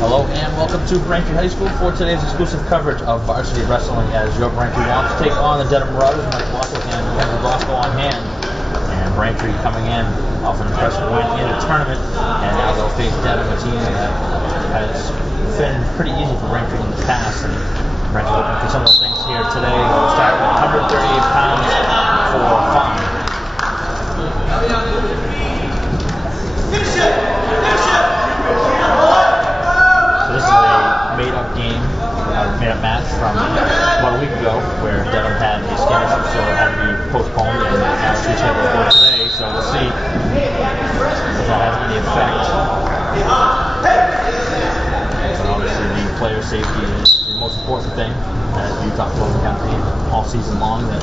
Hello and welcome to Braintree High School for today's exclusive coverage of varsity wrestling as your Braintree Womps take on the Dedham Marauders. Mike Bosco and Henry Bosco on hand. And Braintree coming in off an impressive win in a tournament, and now they'll face Dedham, a team that has been pretty easy for Braintree in the past. And Braintree looking for some of those things here today. We'll start with 138 pounds for fun. So this is a made-up game, made-up match from about a week ago, where Dedham had a skin issue, so it had to be postponed, and now it's rescheduled for today. So we'll see if that has any effect. But obviously, the player safety is the most important thing, as we talked about in the campaign all season long. That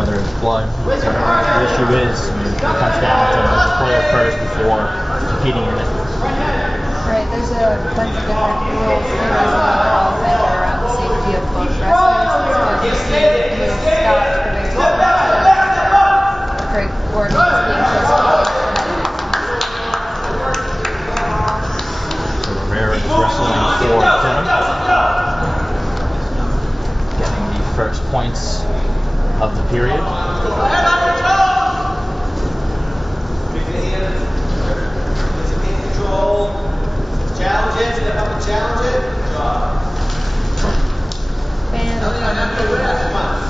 whether it's blood, whatever the issue is, I mean, it comes down to the player first before competing in it. Right, there's a bunch of different rules in wrestling that all center around the safety of both wrestlers. So you see who stopped for very long. Greg Gordon is being close. So Rivera is wrestling for Dedham, getting the first points of the period. Challenge it, step up and challenge it. And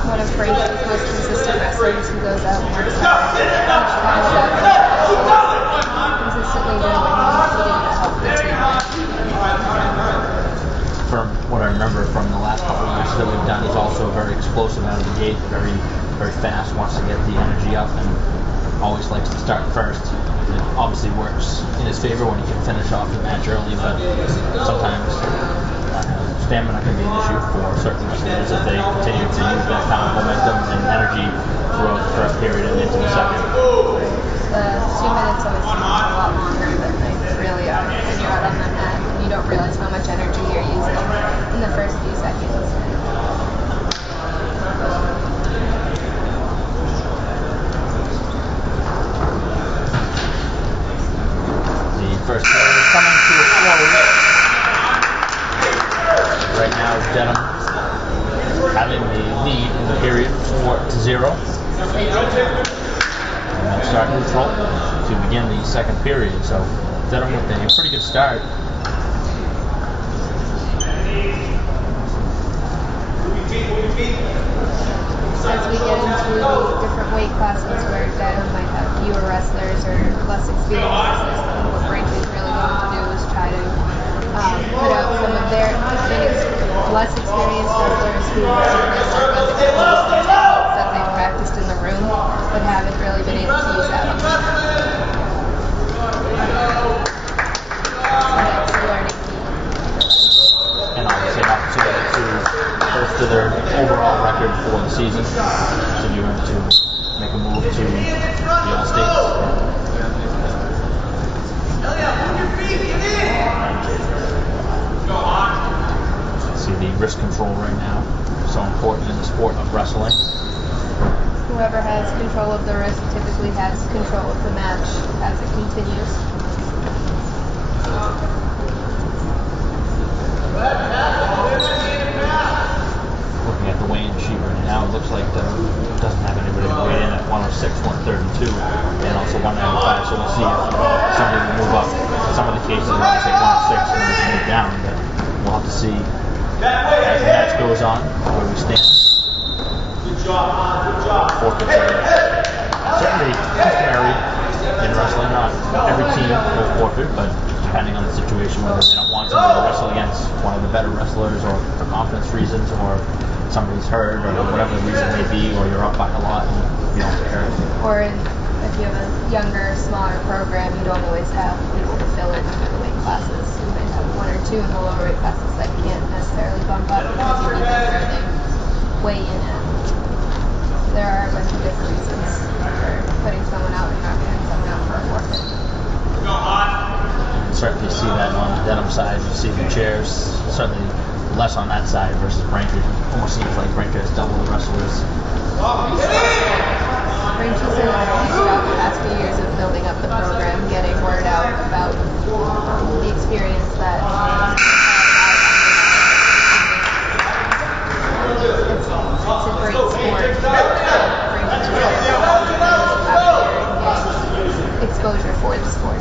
one of Braintree most consistent wrestlers who goes out and works hard each time consistently winning to help the team. From what I remember from the last couple of matches that we've done, he's also very explosive out of the gate, very fast, wants to get the energy up, and always likes to start first. It obviously works in his favor when he can finish off the match early, but sometimes stamina can be an issue for certain wrestlers if they continue to use that kind of momentum and energy throughout the first period and into the second. The 2 minutes always seem a lot longer than they really are when you're out on the mat, and you don't realize how much energy you're using in the first few seconds. First period is coming to a close. Right now, Dedham having the lead in the period 4-0. And they'll start neutral to begin the second period. So Dedham with a pretty good start. As we get into different weight classes where Dedham might have fewer wrestlers or less experienced wrestlers, I think what Braintree is really going to do is try to put out some of their less experienced wrestlers who are certainly work on the techniques that they've practiced in the room but haven't really been able to use out on the mat. So that's a learning key. And obviously an opportunity to bolster their overall record for the season, continuing to make a move to the All-States. See the wrist control right now, so important in the sport of wrestling. Whoever has control of the wrist typically has control of the match as it continues. Looking at the weigh-in sheet right now, it looks like it doesn't have anybody weighed in at 106, 132, and also 195. So we'll see if somebody will move up. In some of the cases, I'll say 106 and then move down, but we'll have to see as the match goes on where we stand. Good job. Forfeits are certainly customary in wrestling. Not every team will forfeit, but depending on the situation, whether they don't want somebody to wrestle against one of the better wrestlers, or for confidence reasons, or somebody's hurt, or whatever the reason may be, or you're up by a lot and you don't care. Or if you have a younger, smaller program, you don't always have people to fill in for the weight classes. You might have one or two in the lower weight classes that can't necessarily bump up because you need them where they weigh in at. There are a bunch of different reasons for putting someone out and not putting someone out for a forfeit. Certainly see that on the Dedham side. You see the chairs, certainly less on that side versus Braintree. Almost seems like Braintree has double the wrestlers. Braintree's done a nice job the past few years of building up the program, getting word out about the experience that it's a great sport to bring to exposure for the sport.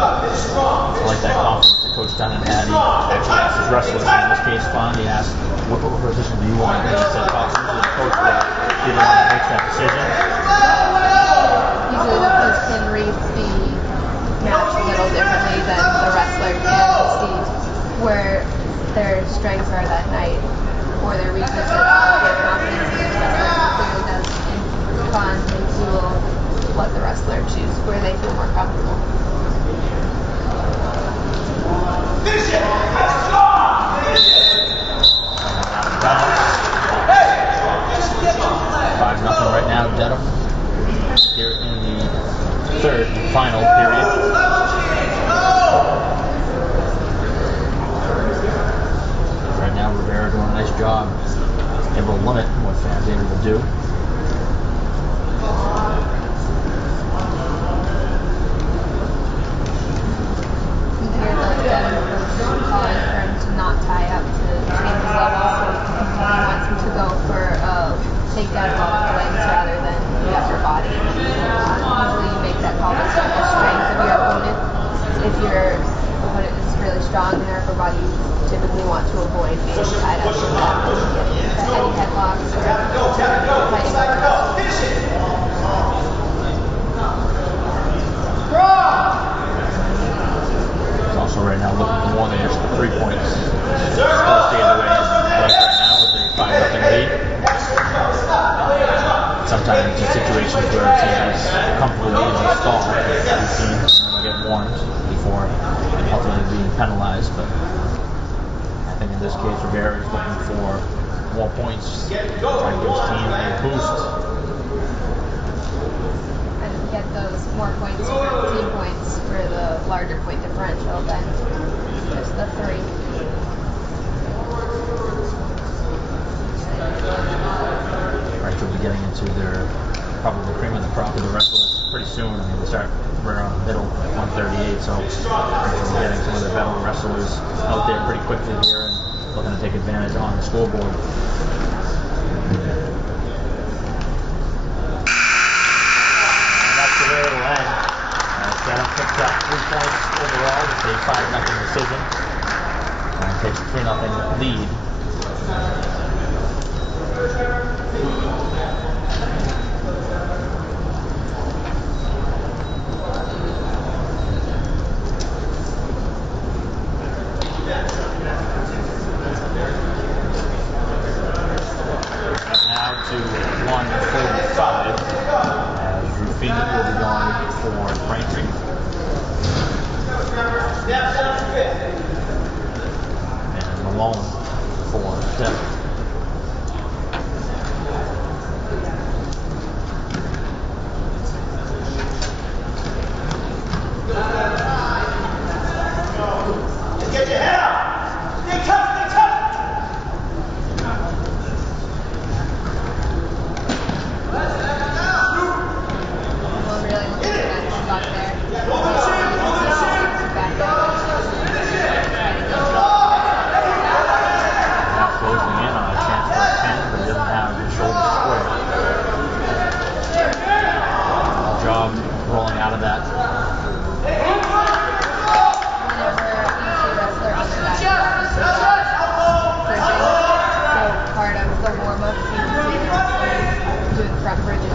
I like that confidence that Coach Dunn had. He actually asked his wrestlers, in this case, Fondy asked, what position do you want? And he said, usually the coach will be the one that makes that decision. Usually the coach can read the match a little differently than the wrestler can see where their strengths are that night or their weaknesses, their confidence in the wrestler clearly does respond and he will let the wrestler choose where they feel more comfortable. Five nothing right now, Dedham. Here in the third and final period. Right now, Rivera doing a nice job, able to limit what fans are able to do. Calling for him to not tie up to change his level, so he wants him to go for a takedown off the legs rather than the upper body. Usually you make that call based on the strength of your opponent. If your opponent is really strong in their upper body, you typically want to avoid being tied up to that, any headlocks or fighting over wrestling. Also right now looking for more than just the 3 points. Still staying away right now with a 5-0 lead. Sometimes in situations where a team is comfortable leading a stall, these teams will get warned before ultimately being penalized. But I think in this case Rivera is looking for more points, trying to give his team a boost. Get those more points for team points for the larger point differential than just the 3. Right, we'll be getting into their probably the cream of the crop of the wrestlers pretty soon. I mean, they start right around the middle at 138, so we're getting some of the veteran wrestlers out there pretty quickly here and looking to take advantage on the scoreboard. Dedham picks up 3 points overall with a 5-0 decision and takes a 3-0 lead. Now to 145 as Ruffini will be going for Braintree. And Malone for Dedham. Get your head up! Stay tough, stay tough! Well, really looking for that spot there. Now closing in on a chance for a 10, but he doesn't have the shoulder square. Good job rolling out of that. Part of the warm-up, you can see them doing front bridges.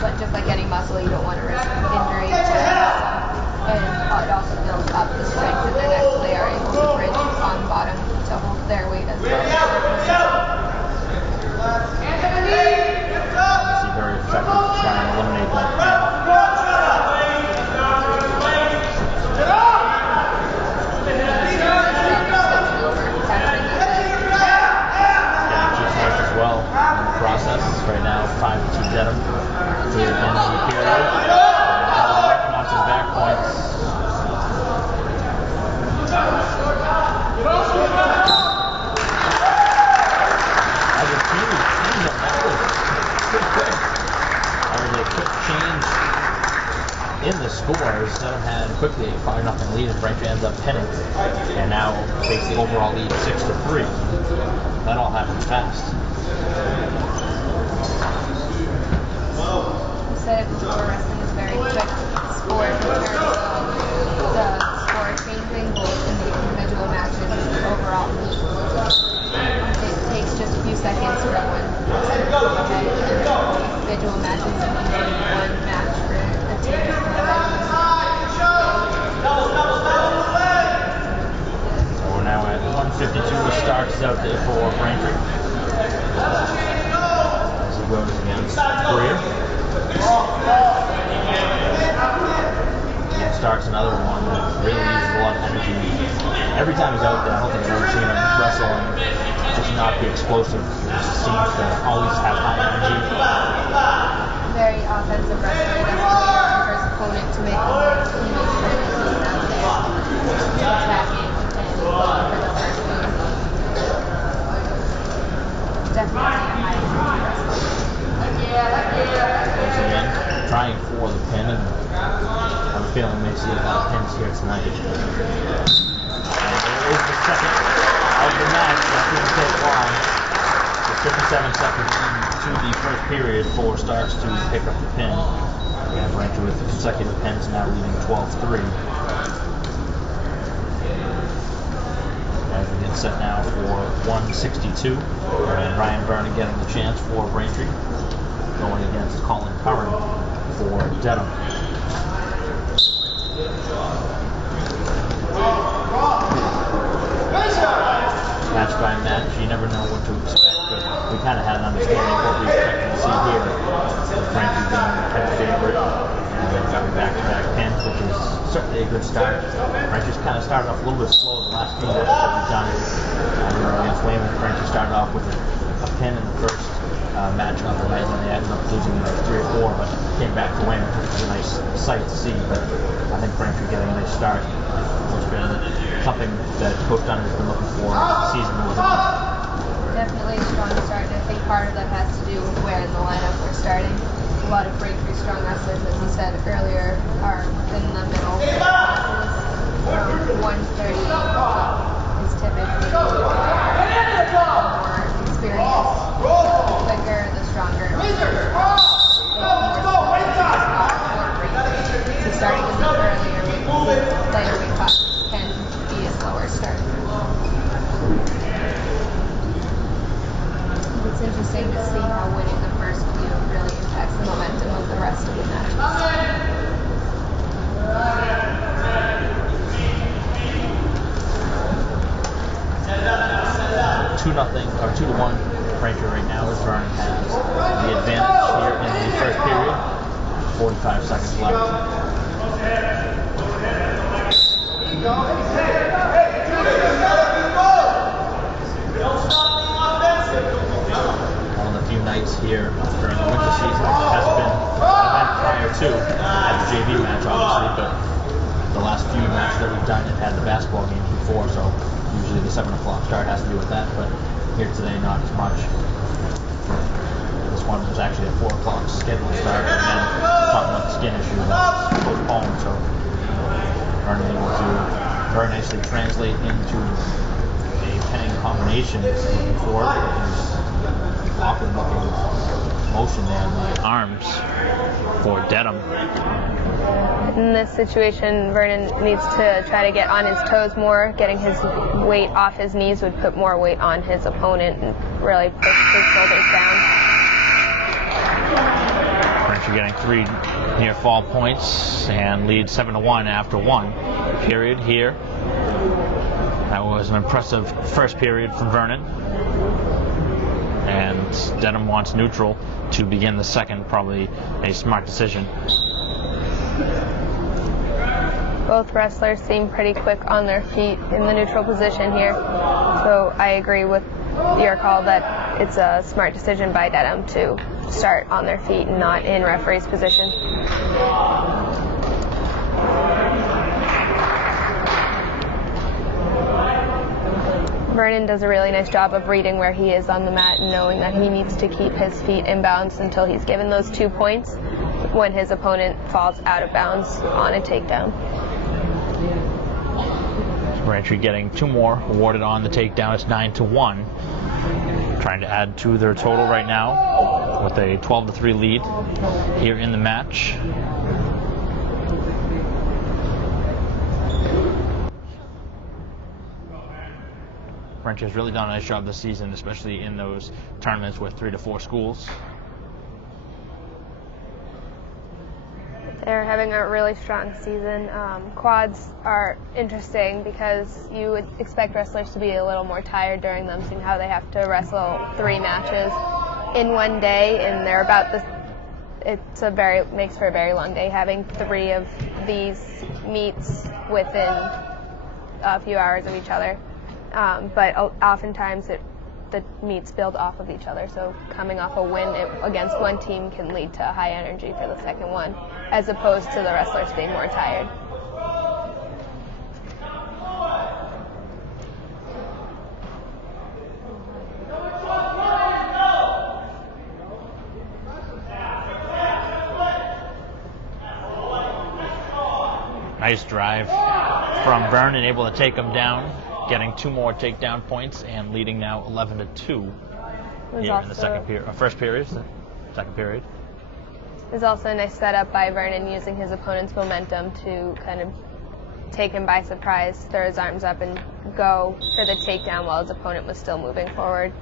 But just like any muscle, you don't want to risk injury. And it also builds up the strength in the neck so they are able to bridge on the bottom to hold their weight as well. Obviously very effective to try and eliminate that. Well in the process. Right now, 5-2 Dedham to the end of the period. quickly a 5-0 lead, and Braintree ends up pinning, and now takes the overall lead 6-3. That all happened fast. You said it before, wrestling is a very quick sport in terms of the score changing both in the individual matches and the overall heat. It takes just a few seconds for one wrestler to go ahead, and individual matches and one match for a team to go ahead. So we're now at 152. The start is out there for Braintree as he goes against Greer. Yeah, Stark's another one that really uses a lot of energy. Every time he's out there, I don't think I've ever seen him wrestle and just not be explosive. He just seems to always have high energy. Very offensive wrestler. He doesn't wait for his opponent to make a move. He makes sure that he's out there attacking and looking for the first move. Definitely a high energy wrestler. Once again, trying for the pin, and I have a feeling we may see a lot of pins here tonight. And there is the second of the match. That didn't take long. With 57 seconds into the first period for Starks to pick up the pin. We have Braintree with consecutive pins, now leading 12-3. As we get set now for 162, and Ryan Vernon getting the chance for Braintree, going against Colin Curran for Dedham. Match by match, you never know what to expect, but we kind of had an understanding of what we expected to see here. Braintree being the head favorite, and then got back-to-back pins, which is certainly a good start. Braintree's kind of started off a little bit slow the last few matches that we've done. Against Wayman, Braintree started off with a pin in the first match of the night, and they ended up losing like 3 or 4, but came back to win, which was a nice sight to see. But I think Braintree getting a nice start has been something that Coach Dunn has been looking for all season. Definitely a strong start, and I think part of that has to do with where in the lineup we're starting. A lot of Braintree strong wrestlers, as you said earlier, are in the middle. 130 is typically more experienced. The quicker, the stronger. So starting a bit earlier with lighter weight classes can be a slower start. It's interesting to see how winning the first few really impacts the momentum of the rest of the matches. 2-0 or 2-1 Braintree right now, as Vernon has the advantage here in the first period. 45 seconds left. One of the few nights here during the winter season has been an event prior to the JV match, obviously, but the last few matches that we've done have had the basketball games before, so usually the 7 o'clock start has to do with that, but here today not as much. This one was actually a 4 o'clock scheduled start, and then talking about the skin issue that was postponed, so Vernon able to very nicely translate into a pinning combination. Looking for it, there's awkward looking motion there in the arms for Dedham. In this situation, Vernon needs to try to get on his toes more. Getting his weight off his knees would put more weight on his opponent and really push his shoulders down. Braintree getting 3 near fall points and lead 7-1 after 1 period here. That was an impressive first period from Vernon. And Dedham wants neutral to begin the second, probably a smart decision. Both wrestlers seem pretty quick on their feet in the neutral position here. So I agree with your call that it's a smart decision by Dedham to start on their feet and not in referee's position. Vernon does a really nice job of reading where he is on the mat and knowing that he needs to keep his feet in bounds until he's given those 2 points when his opponent falls out of bounds on a takedown. Braintree getting 2 more awarded on the takedown. It's 9-1. Trying to add to their total right now with a 12-3 lead here in the match. Braintree has really done a nice job this season, especially in those tournaments with 3 to 4 schools. They're having a really strong season. Quads are interesting because you would expect wrestlers to be a little more tired during them, seeing how they have to wrestle 3 matches in one day, and they're about the. Makes for a very long day having 3 of these meets within a few hours of each other. But oftentimes the meets build off of each other, so coming off a win against one team can lead to high energy for the second one, as opposed to the wrestlers being more tired. Nice drive from Vernon, able to take him down, getting 2 more takedown points and leading now 11-2 here in the second period. There's also a nice setup by Vernon, using his opponent's momentum to kind of take him by surprise, throw his arms up and go for the takedown while his opponent was still moving forward.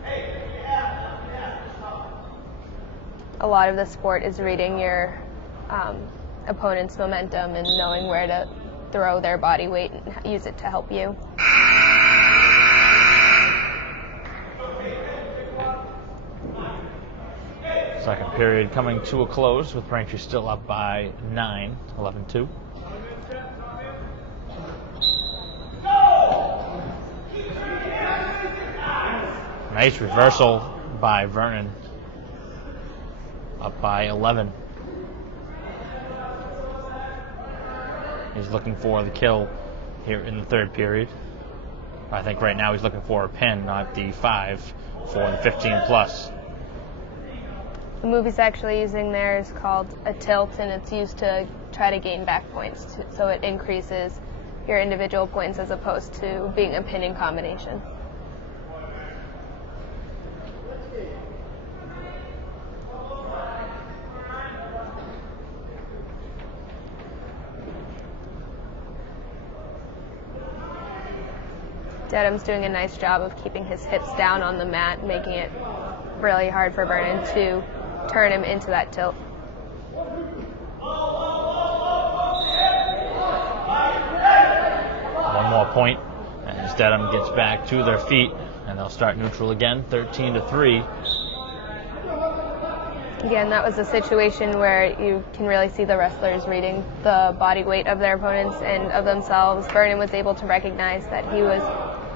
A lot of the sport is reading your opponent's momentum and knowing where to throw their body weight and use it to help you. Second period coming to a close with Braintree still up by 9, 11-2. Nice reversal by Vernon, up by 11. He's looking for the kill here in the third period. I think right now he's looking for a pin, not the 5 for the 15+. The move he's actually using there is called a tilt, and it's used to try to gain back points, so it increases your individual points as opposed to being a pinning combination. Dedham's doing a nice job of keeping his hips down on the mat, making it really hard for Vernon to turn him into that tilt. One more point as Dedham gets back to their feet, and they'll start neutral again, 13-3. Again, that was a situation where you can really see the wrestlers reading the body weight of their opponents and of themselves. Vernon was able to recognize that he was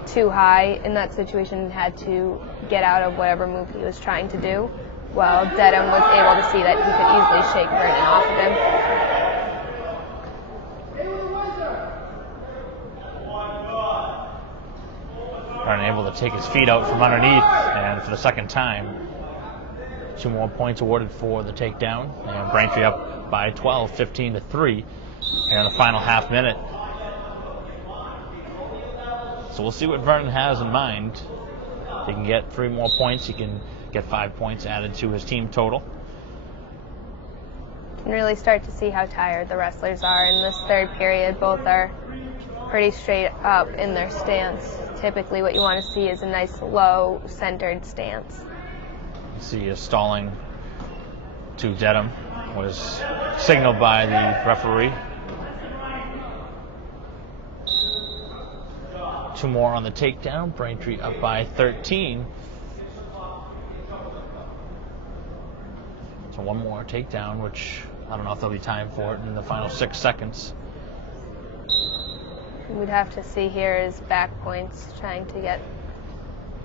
too high in that situation and had to get out of whatever move he was trying to do, while Dedham was able to see that he could easily shake Vernon off of him. Vernon able to take his feet out from underneath, and for the second time, 2 more points awarded for the takedown, and Braintree up by 12, 15-3 here in the final half minute. So we'll see what Vernon has in mind. If he can get 3 more points, he can get 5 points added to his team total. You can really start to see how tired the wrestlers are in this third period. Both are pretty straight up in their stance. Typically what you want to see is a nice low centered stance. You see a stalling to Dedham was signaled by the referee. 2 more on the takedown. Braintree up by 13. So 1 more takedown, which I don't know if there'll be time for it in the final 6 seconds. We'd have to see here is back points, trying to get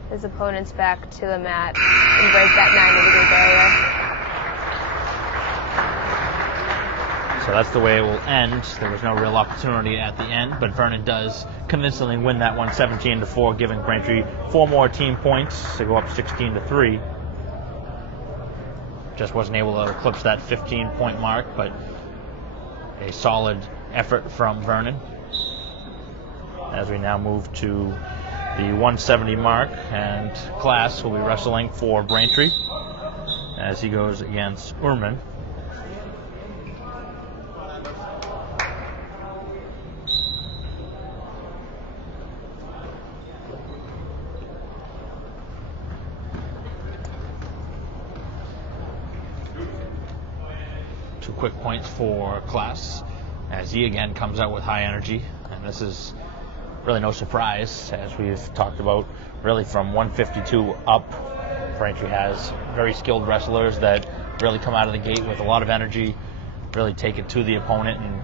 his opponents back to the mat and break that 90-degree barrier. So that's the way it will end. There was no real opportunity at the end, but Vernon does convincingly win that one 17-4, giving Braintree 4 more team points to go up 16-3. Just wasn't able to eclipse that 15-point mark, but a solid effort from Vernon. as we now move to the 170 mark, and Class will be wrestling for Braintree as he goes against Urman. Two quick points for Class as he again comes out with high energy, and this is really no surprise, as we've talked about. Really from 152 up, Braintree has very skilled wrestlers that really come out of the gate with a lot of energy, really take it to the opponent and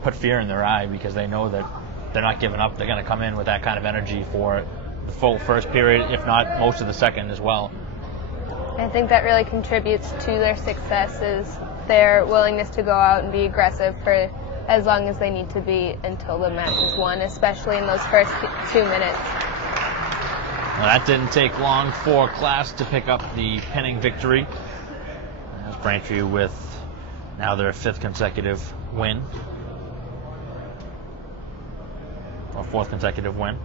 put fear in their eye, because they know that they're not giving up. They're going to come in with that kind of energy for the full first period, if not most of the second as well. I think that really contributes to their success, is their willingness to go out and be aggressive for as long as they need to be until the match is won, especially in those first 2 minutes. Well, that didn't take long for Class to pick up the pinning victory, as Braintree with now their 5th consecutive win, or 4th consecutive win,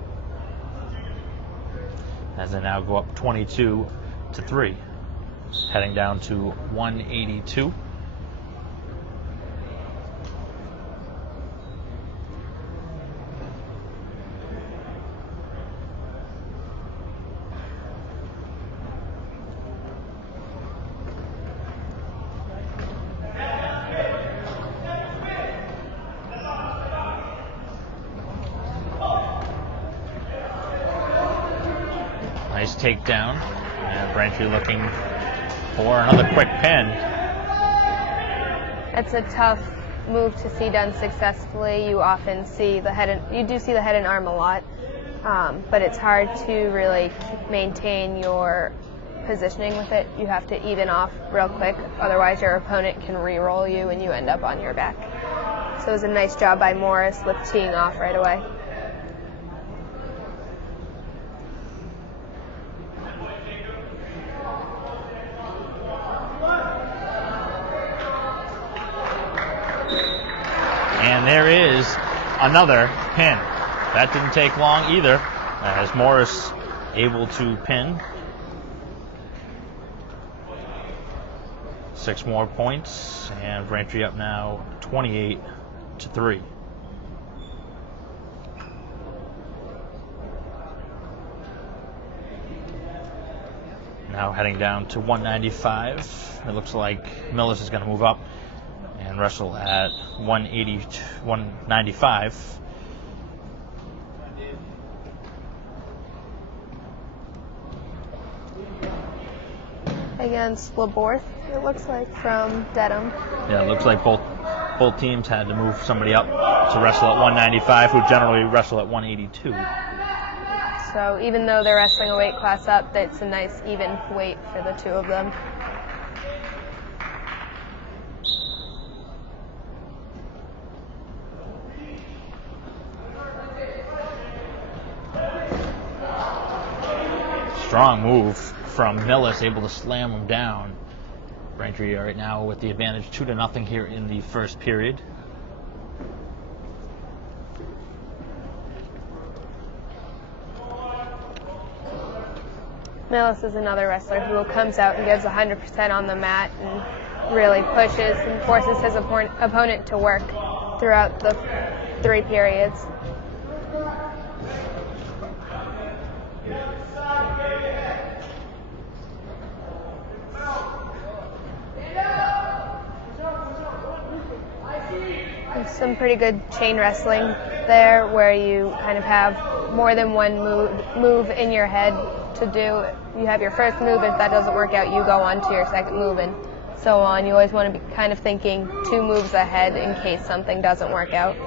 as they now go up 22-3, heading down to 182. Nice takedown, and Braintree looking for another quick pin. It's a tough move to see done successfully. You often see the head and you do see the head and arm a lot, but it's hard to really maintain your positioning with it. You have to even off real quick, otherwise your opponent can re-roll you and you end up on your back. So it was a nice job by Morris with teeing off right away. And there is another pin. That didn't take long either, as Morris able to pin. 6 more points, and Braintree up now 28-3. Now heading down to 195. It looks like Millis is going to move up and wrestle at 195. Against Laborth, it looks like, from Dedham. Yeah, it looks like both teams had to move somebody up to wrestle at 195, who generally wrestle at 182. So even though they're wrestling a weight class up, it's a nice even weight for the two of them. Strong move from Millis, able to slam him down. Braintree right now with the advantage 2-0 here in the first period. Millis is another wrestler who comes out and gives 100% on the mat and really pushes and forces his opponent to work throughout the 3 periods. There's some pretty good chain wrestling there, where you kind of have more than one move in your head to do. You have your first move. If that doesn't work out, you go on to your second move and so on. You always want to be kind of thinking 2 moves ahead in case something doesn't work out.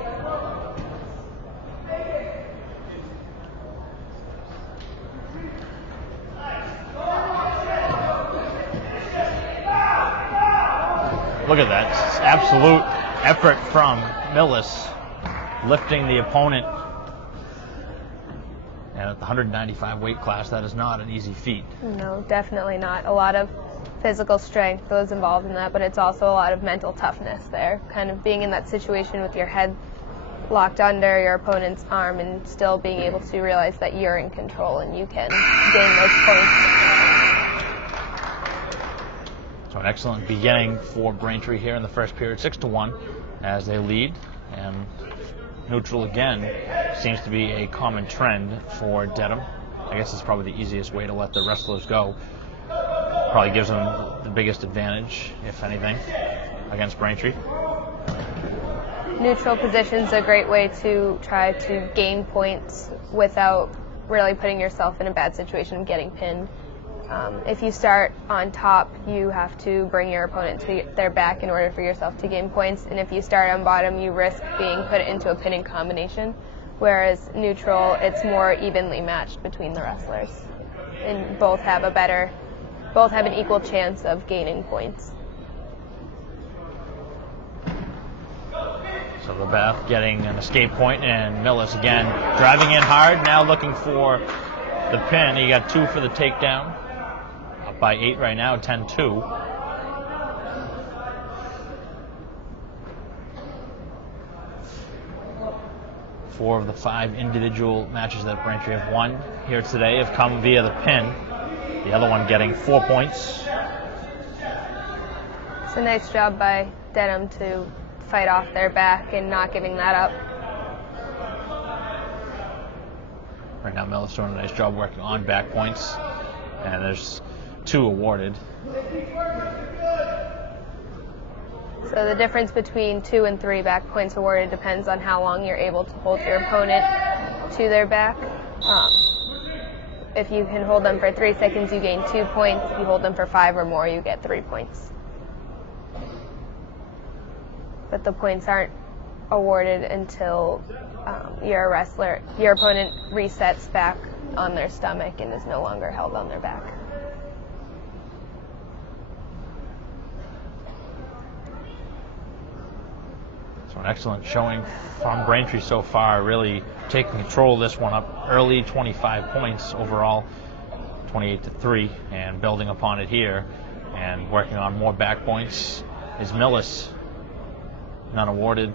Look at that absolute effort from Millis, lifting the opponent. And at the 195 weight class, that is not an easy feat. No, definitely not. A lot of physical strength goes involved in that, but it's also a lot of mental toughness there. Kind of being in that situation with your head locked under your opponent's arm and still being able to realize that you're in control and you can gain those points. So an excellent beginning for Braintree here in the first period, 6-1 as they lead. And neutral again seems to be a common trend for Dedham. I guess it's probably the easiest way to let the wrestlers go. Probably gives them the biggest advantage, if anything, against Braintree. Neutral position's a great way to try to gain points without really putting yourself in a bad situation of getting pinned. If you start on top, you have to bring your opponent to their back in order for yourself to gain points. And if you start on bottom, you risk being put into a pinning combination. Whereas neutral, it's more evenly matched between the wrestlers. And both have an equal chance of gaining points. So LaBeouf getting an escape point, and Millis again driving in hard, now looking for the pin. He got 2 for the takedown. Up by 8 right now, 10-2. Four of the 5 individual matches that Braintree have won here today have come via the pin. The other one getting 4 points. It's a nice job by Dedham to fight off their back and not giving that up. Right now, Millis doing a nice job working on back points, and there's 2 awarded. So the difference between 2 and 3 back points awarded depends on how long you're able to hold your opponent to their back. If you can hold them for 3 seconds, you gain 2 points. If you hold them for 5 or more, you get 3 points. But the points aren't awarded until your opponent resets back on their stomach and is no longer held on their back. So an excellent showing from Braintree so far, really taking control of this one up early, 25 points overall, 28-3, and building upon it here and working on more back points is Millis. None awarded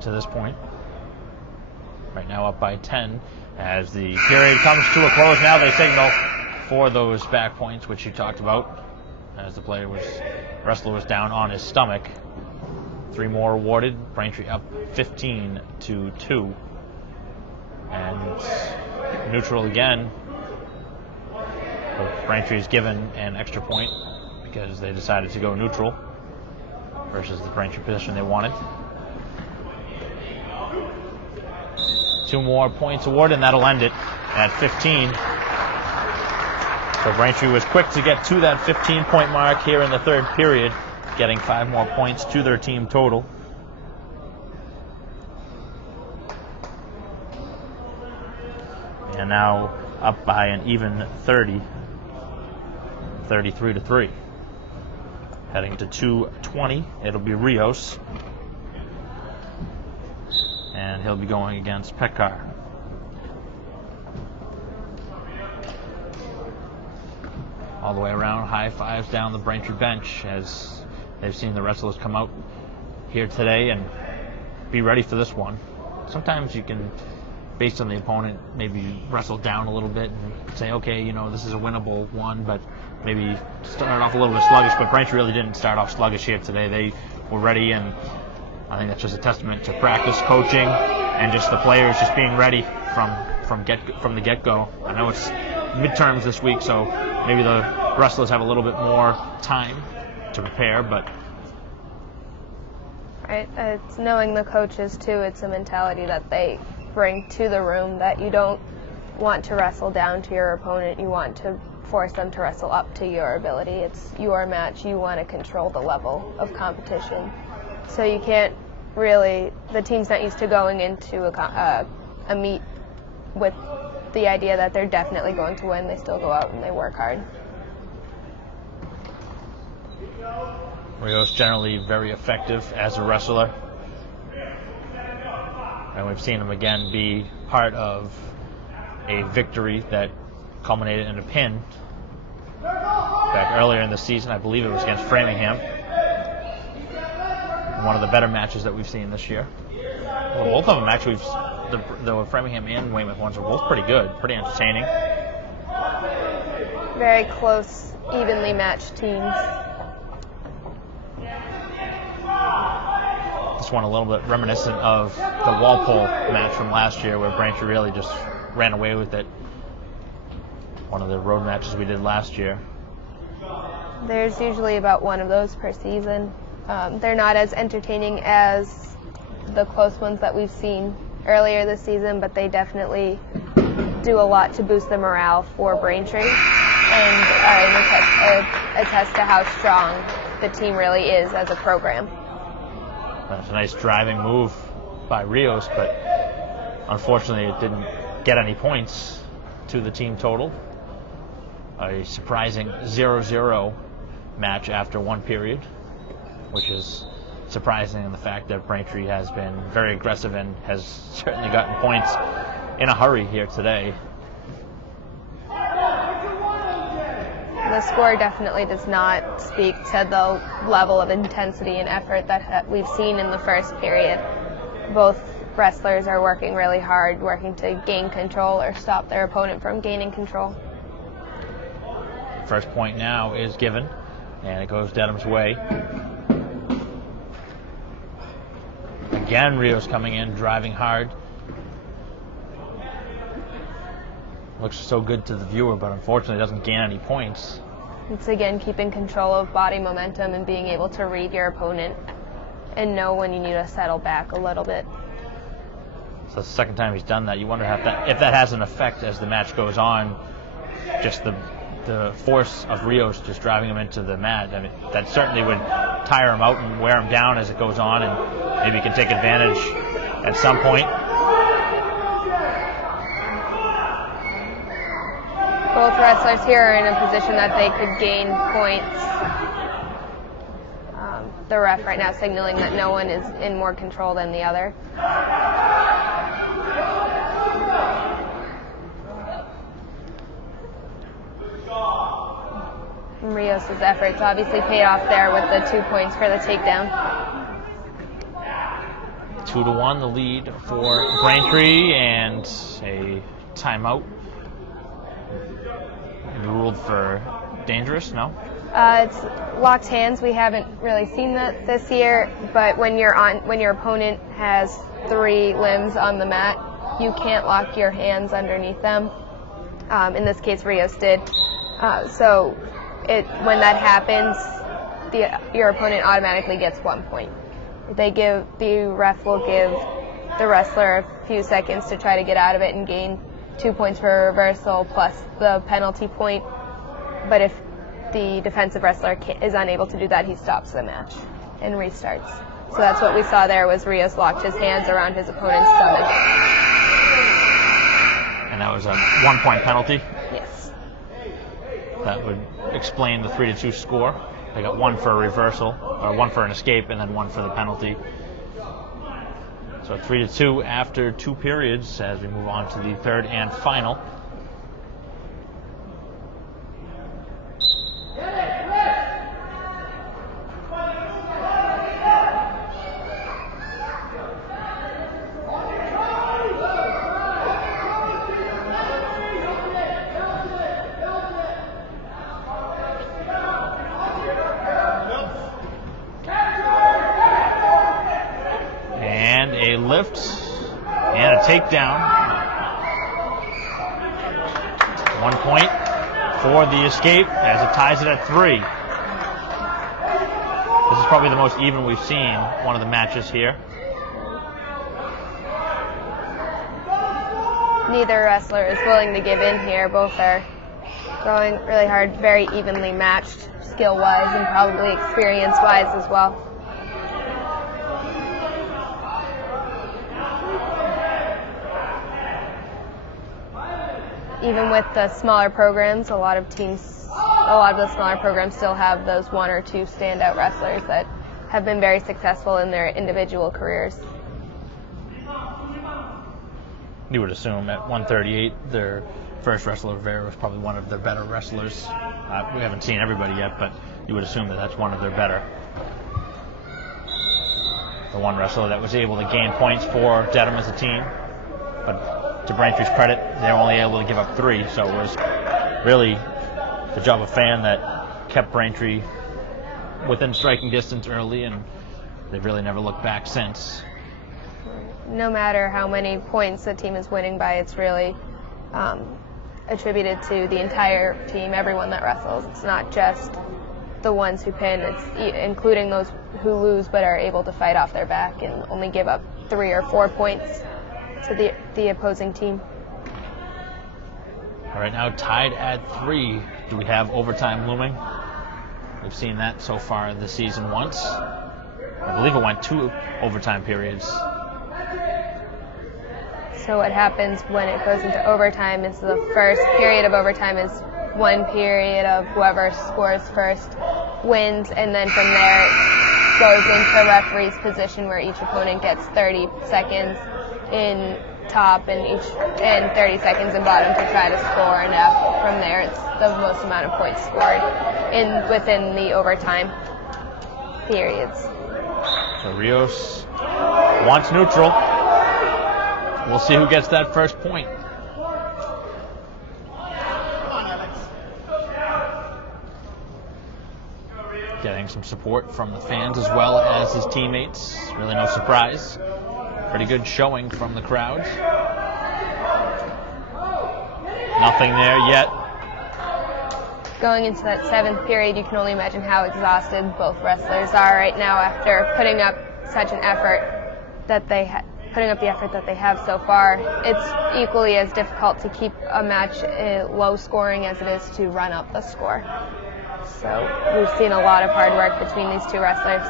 to this point. Right now up by 10 as the period comes to a close. Now they signal for those back points, which you talked about, as the wrestler was down on his stomach. 3 more awarded. Braintree up 15-2. And neutral again. But Braintree is given an extra point because they decided to go neutral versus the Braintree position they wanted. 2 more points awarded, and that'll end it at 15. So Braintree was quick to get to that 15-point mark here in the third period, getting 5 more points to their team total. And now up by an even 30, 33-3. Heading to 2:20, it'll be Rios. And he'll be going against Petkar. All the way around, high fives down the Braintree bench as they've seen the wrestlers come out here today and be ready for this one. Sometimes you can, based on the opponent, maybe wrestle down a little bit and say, okay, this is a winnable one, but maybe start off a little bit sluggish. But Braintree really didn't start off sluggish here today. They were ready, and I think that's just a testament to practice, coaching, and just the players just being ready from the get-go. I know it's midterms this week, so maybe the wrestlers have a little bit more time to prepare, but right, it's knowing the coaches too. It's a mentality that they bring to the room that you don't want to wrestle down to your opponent. You want to force them to wrestle up to your ability. It's your match. You want to control the level of competition. So you can't really, the team's not used to going into a meet with the idea that they're definitely going to win. They still go out and they work hard. Rios generally very effective as a wrestler. And we've seen him again be part of a victory that culminated in a pin back earlier in the season. I believe it was against Framingham. One of the better matches that we've seen this year. Well, both of them actually, the Framingham and Weymouth ones are both pretty good, pretty entertaining. Very close, evenly matched teams. This one a little bit reminiscent of the Walpole match from last year, where Braintree really just ran away with it. One of the road matches we did last year. There's usually about one of those per season. They're not as entertaining as the close ones that we've seen earlier this season, but they definitely do a lot to boost the morale for Braintree and are a test to how strong the team really is as a program. That's a nice driving move by Rios, but unfortunately it didn't get any points to the team total. A surprising 0-0 match after one period, which is surprising in the fact that Braintree has been very aggressive and has certainly gotten points in a hurry here today. The score definitely does not speak to the level of intensity and effort that we've seen in the first period. Both wrestlers are working really hard, working to gain control or stop their opponent from gaining control. First point now is given, and it goes Dedham's way. Again, Rios coming in, driving hard. Looks so good to the viewer, but unfortunately doesn't gain any points. It's again keeping control of body momentum and being able to read your opponent and know when you need to settle back a little bit. So the second time he's done that. You wonder if that has an effect as the match goes on. Just the force of Rios just driving him into the mat. I mean, that certainly would tire him out and wear him down as it goes on, and maybe he can take advantage at some point. Both wrestlers here are in a position that they could gain points. The ref right now signaling that no one is in more control than the other. Rios' efforts obviously paid off there with the 2 points for the takedown. 2-1 the lead for Braintree, and a timeout. Maybe ruled for dangerous, no? It's locked hands. We haven't really seen that this year, but when your opponent has 3 limbs on the mat, you can't lock your hands underneath them. In this case, Rios did. When that happens, your opponent automatically gets 1 point. The ref will give the wrestler a few seconds to try to get out of it and gain 2 points for reversal plus the penalty point. But if the defensive wrestler is unable to do that, he stops the match and restarts. So that's what we saw there, was Rios locked his hands around his opponent's stomach. And that was a 1 point penalty? Yes. That would explain the 3-2 score. They got 1 for a reversal, or 1 for an escape, and then 1 for the penalty. So 3-2 after 2 periods as we move on to the third and final. Lift and a takedown. 1 point for the escape as it ties it at 3. This is probably the most even we've seen one of the matches here. Neither wrestler is willing to give in here. Both are going really hard, very evenly matched skill-wise and probably experience-wise as well. Even with the smaller programs, a lot of the smaller programs still have those 1 or 2 standout wrestlers that have been very successful in their individual careers. You would assume at 138, their first wrestler there was probably one of their better wrestlers. We haven't seen everybody yet, but you would assume that that's one of their better. the one wrestler that was able to gain points for Dedham as a team. But to Braintree's credit, they were only able to give up 3, so it was really the job of Fan that kept Braintree within striking distance early, and they've really never looked back since. No matter how many points the team is winning by, it's really attributed to the entire team, everyone that wrestles. It's not just the ones who pin, it's including those who lose but are able to fight off their back and only give up 3 or 4 points to the opposing team. All right, now tied at 3. Do we have overtime looming? We've seen that so far this season once. I believe it went 2 overtime periods. So what happens when it goes into overtime is the first period of overtime is 1 period of whoever scores first wins, and then from there it goes into the referee's position where each opponent gets 30 seconds in top and 30 seconds in bottom to try to score, and from there it's the most amount of points scored within the overtime periods. So Rios wants neutral. We'll see who gets that first point. Getting some support from the fans as well as his teammates. Really no surprise. Pretty good showing from the crowd. Nothing there yet. Going into that 7th period, you can only imagine how exhausted both wrestlers are right now after putting up such an effort that they putting up the effort that they have so far. It's equally as difficult to keep a match low scoring as it is to run up the score. So we've seen a lot of hard work between these 2 wrestlers.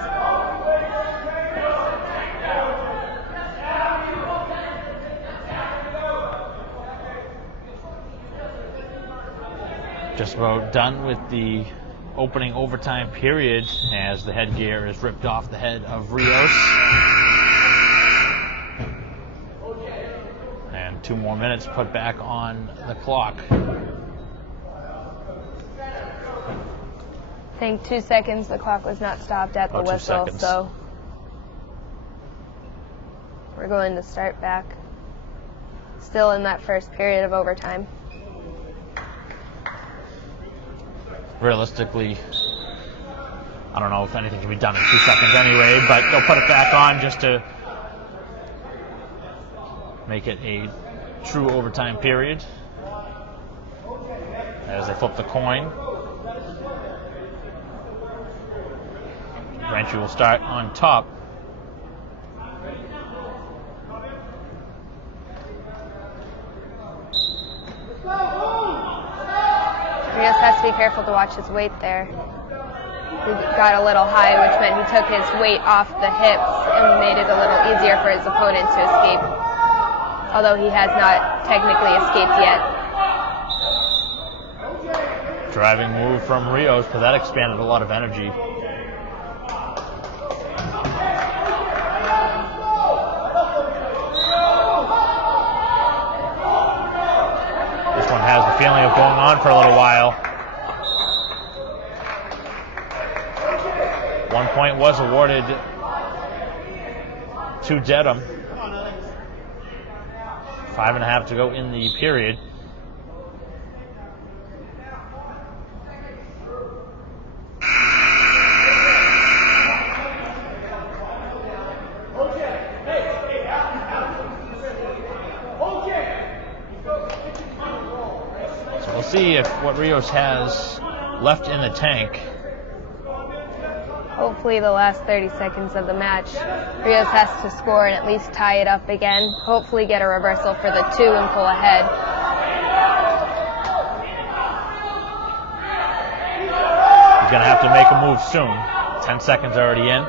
Just about done with the opening overtime period as the headgear is ripped off the head of Rios. And 2 more minutes put back on the clock. I think 2 seconds, the clock was not stopped at the whistle, so we're going to start back. Still in that first period of overtime. Realistically, I don't know if anything can be done in 2 seconds anyway, but they'll put it back on just to make it a true overtime period. As they flip the coin, Braintree will start on top. Rios has to be careful to watch his weight there. He got a little high, which meant he took his weight off the hips and made it a little easier for his opponent to escape, although he has not technically escaped yet. Driving move from Rios, but that expanded a lot of energy. This one has the feeling of going on for a little while. 1 point was awarded to Dedham. 5.5 to go in the period. So we'll see if what Rios has left in the tank. Hopefully the last 30 seconds of the match, Rios has to score and at least tie it up again. Hopefully get a reversal for the 2 and pull ahead. He's going to have to make a move soon. 10 seconds already in.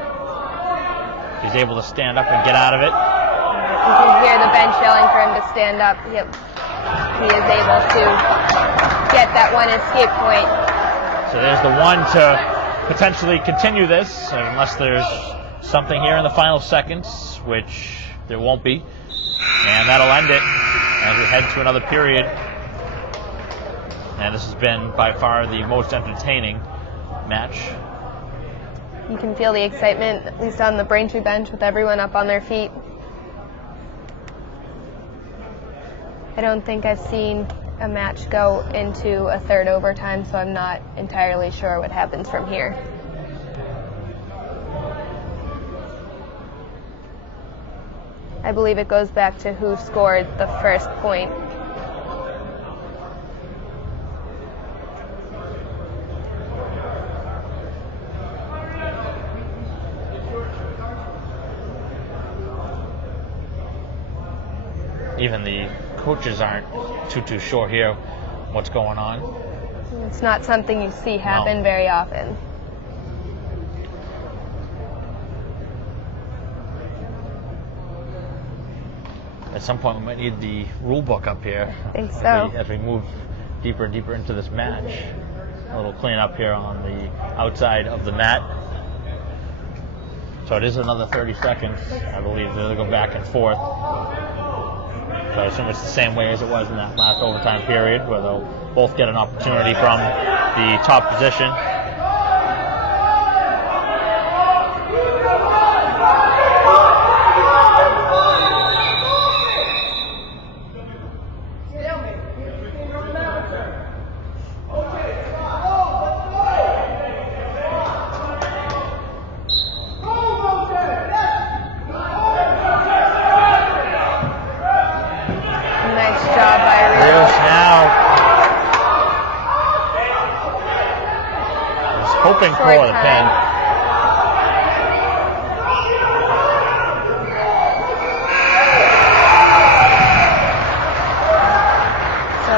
He's able to stand up and get out of it. You can hear the bench yelling for him to stand up. Yep. He is able to get that 1 escape point. So there's the 1 to potentially continue this, unless there's something here in the final seconds, which there won't be. And that'll end it as we head to another period. And this has been by far the most entertaining match You can feel the excitement, at least on the Braintree bench, with everyone up on their feet. I don't think I've seen a match go into a third overtime, so I'm not entirely sure what happens from here. I believe it goes back to who scored the first point. Even the coaches aren't too sure here what's going on. It's not something you see happen very often. At some point, we might need the rule book up here. I think so. As we move deeper and deeper into this match. A little cleanup here on the outside of the mat. So it is another 30 seconds, I believe. They'll go back and forth. So I assume it's the same way as it was in that last overtime period, where they'll both get an opportunity from the top position. Hoping for the pin. So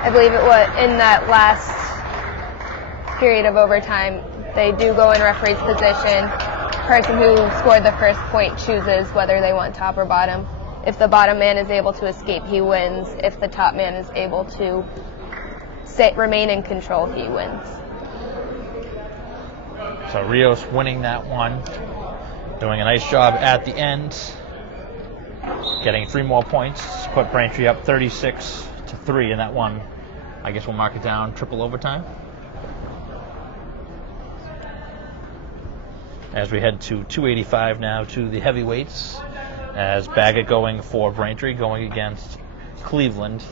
I believe it was in that last period of overtime, they do go in referee's position. The person who scored the first point chooses whether they want top or bottom. If the bottom man is able to escape, he wins. If the top man is able to remain in control, he wins. So Rios winning that one, doing a nice job at the end, getting 3 more points, put Braintree up 36-3 in that one. I guess we'll mark it down triple overtime. As we head to 285 now to the heavyweights, as Baggett going for Braintree, going against Cleveland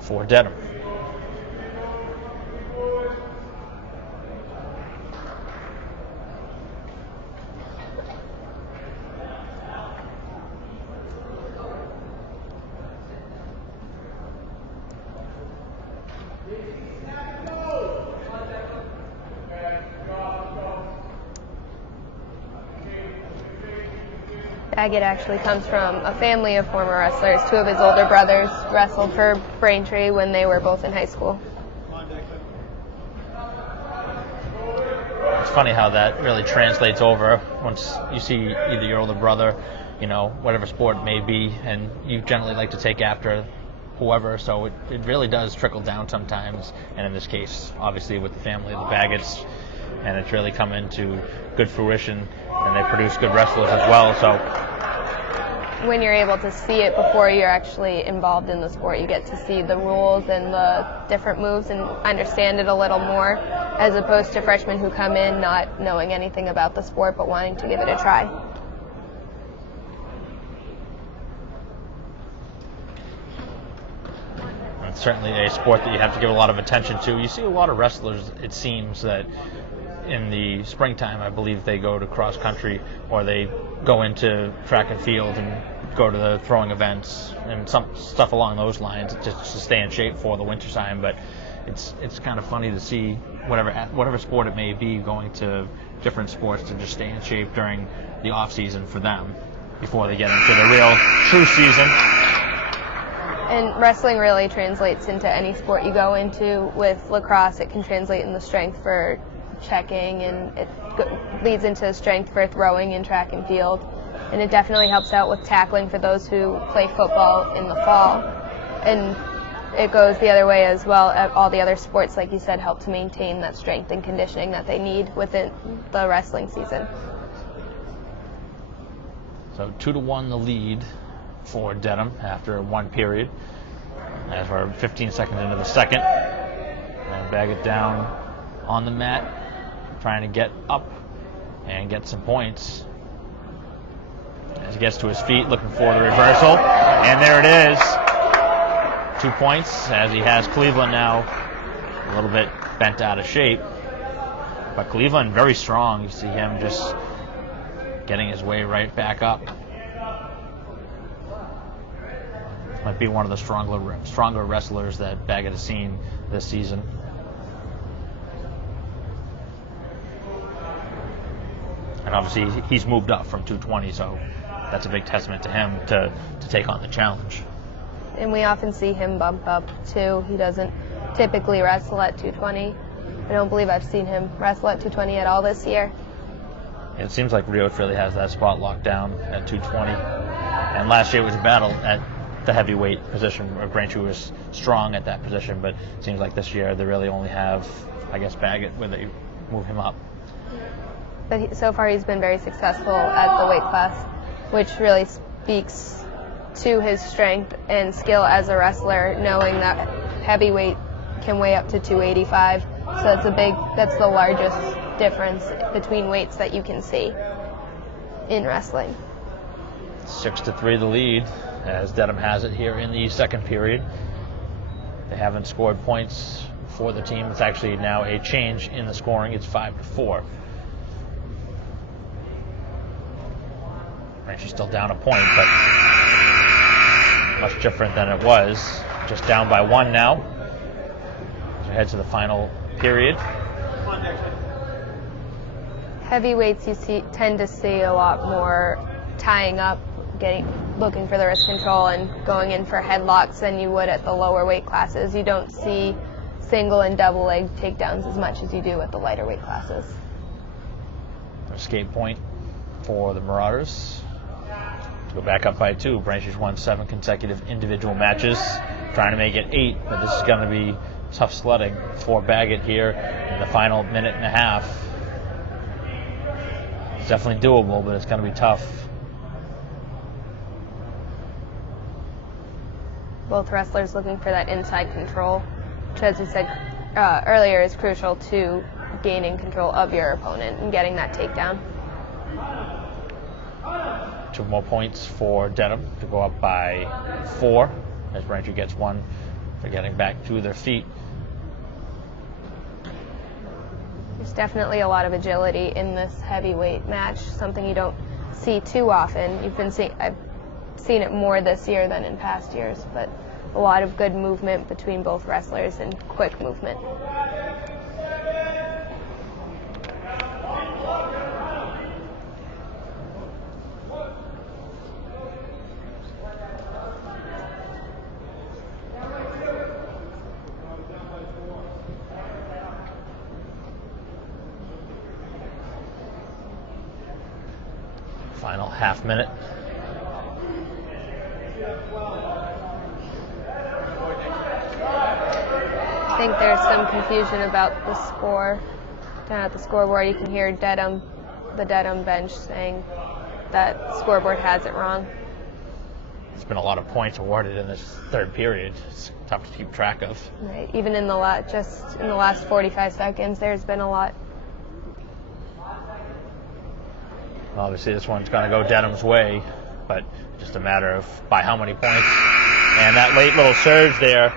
for Dedham. Baggett actually comes from a family of former wrestlers. 2 of his older brothers wrestled for Braintree when they were both in high school. It's funny how that really translates over once you see either your older brother, whatever sport it may be, and you generally like to take after whoever, so it really does trickle down sometimes, and in this case, obviously with the family of the Baggetts, and it's really come into good fruition, and they produce good wrestlers as well. So when you're able to see it before you're actually involved in the sport, you get to see the rules and the different moves and understand it a little more, as opposed to freshmen who come in not knowing anything about the sport but wanting to give it a try. It's certainly a sport that you have to give a lot of attention to. You see a lot of wrestlers, it seems, that in the springtime, I believe they go to cross country, or they go into track and field and go to the throwing events and some stuff along those lines, just to stay in shape for the winter time. But it's kind of funny to see whatever sport it may be, going to different sports to just stay in shape during the off season for them before they get into the real true season. And wrestling really translates into any sport you go into. With lacrosse, it can translate in the strength for checking, and it leads into strength for throwing in track and field. And it definitely helps out with tackling for those who play football in the fall. And it goes the other way as well. All the other sports, like you said, help to maintain that strength and conditioning that they need within the wrestling season. So 2-1 the lead for Dedham after one period, as we're 15 seconds into the second. And Baggett down on the mat, trying to get up and get some points. As he gets to his feet, looking for the reversal, and there it is. 2 points, as he has Cleveland now a little bit bent out of shape. But Cleveland very strong. You see him just getting his way right back up. Might be one of the stronger wrestlers that Baggett has seen this season. And obviously he's moved up from 220, so that's a big testament to him to take on the challenge. And we often see him bump up too. He doesn't typically wrestle at 220. I don't believe I've seen him wrestle at 220 at all this year. It seems like Rios really has that spot locked down at 220. And last year it was a battle at the heavyweight position. Braintree was strong at that position, but it seems like this year they really only have, I guess, Baggett where they move him up. But so far he's been very successful at the weight class, which really speaks to his strength and skill as a wrestler, knowing that heavyweight can weigh up to 285. So that's the largest difference between weights that you can see in wrestling. 6-3 the lead, as Dedham has it here in the second period. They haven't scored points for the team. It's actually now a change in the scoring. It's 5-4. She's still down a point, but much different than it was. Just down by 1 now. As we head to the final period. Heavyweights you tend to see a lot more tying up, looking for the wrist control and going in for headlocks than you would at the lower weight classes. You don't see single and double leg takedowns as much as you do at the lighter weight classes. Escape point for the Marauders. To go back up by 2. Braintree's won 7 consecutive individual matches, trying to make it 8, but this is going to be tough sledding for Baggett here in the final minute and a half. It's definitely doable, but it's going to be tough. Both wrestlers looking for that inside control, which, as we said earlier, is crucial to gaining control of your opponent and getting that takedown. 2 more points for Dedham to go up by 4, as Braintree gets 1 for getting back to their feet. There's definitely a lot of agility in this heavyweight match, something you don't see too often. I've seen it more this year than in past years, but a lot of good movement between both wrestlers and quick movement. Final half minute. I think there's some confusion about the score. Down at the scoreboard, you can hear the Dedham bench saying that scoreboard has it wrong. There's been a lot of points awarded in this third period. It's tough to keep track of. Right. Even in the last 45 seconds, there's been a lot. Obviously, this one's going to go Dedham's way, but just a matter of by how many points. And that late little surge there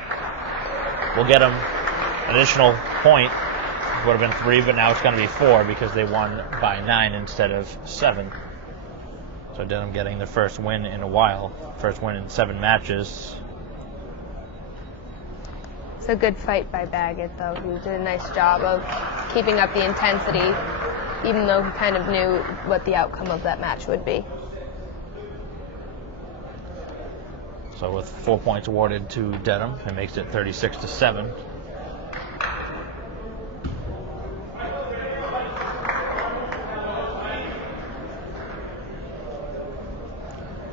will get them an additional point. It would have been 3, but now it's going to be 4 because they won by 9 instead of 7. So Dedham getting their first win in a while, first win in 7 matches. It's a good fight by Baggett, though. He did a nice job of keeping up the intensity, even though he kind of knew what the outcome of that match would be. So with 4 points awarded to Dedham, it makes it 36-7.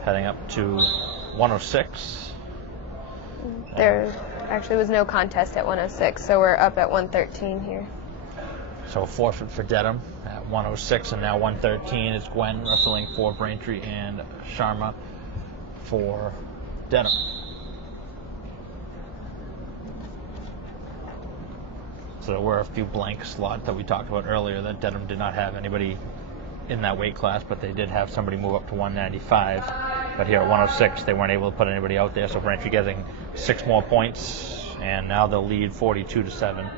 Heading up to 106. There actually was no contest at 106, so we're up at 113 here. So a forfeit for Dedham at 106, and now 113 is Gwen wrestling for Braintree and Sharma for Dedham. there were a few blank slots that we talked about earlier that Dedham did not have anybody in that weight class, but they did have somebody move up to 195. But here at 106, they weren't able to put anybody out there, so Braintree getting 6 more points, and now they'll lead 42-7.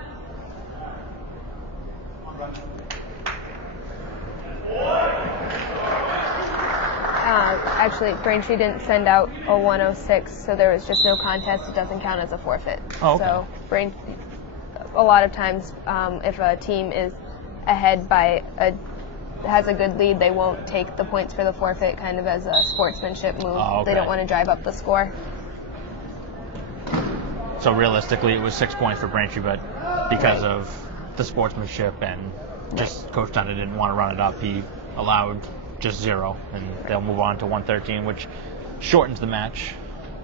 Actually, Braintree didn't send out a 106, so there was just no contest. It doesn't count as a forfeit. Oh, okay. So a lot of times, if a team is ahead has a good lead, they won't take the points for the forfeit, kind of as a sportsmanship move. Oh, okay. They don't want to drive up the score. So realistically, it was 6 points for Braintree, but because of the sportsmanship and just Coach Thunder didn't want to run it up, he allowed just 0, and they'll move on to 113, which shortens the match.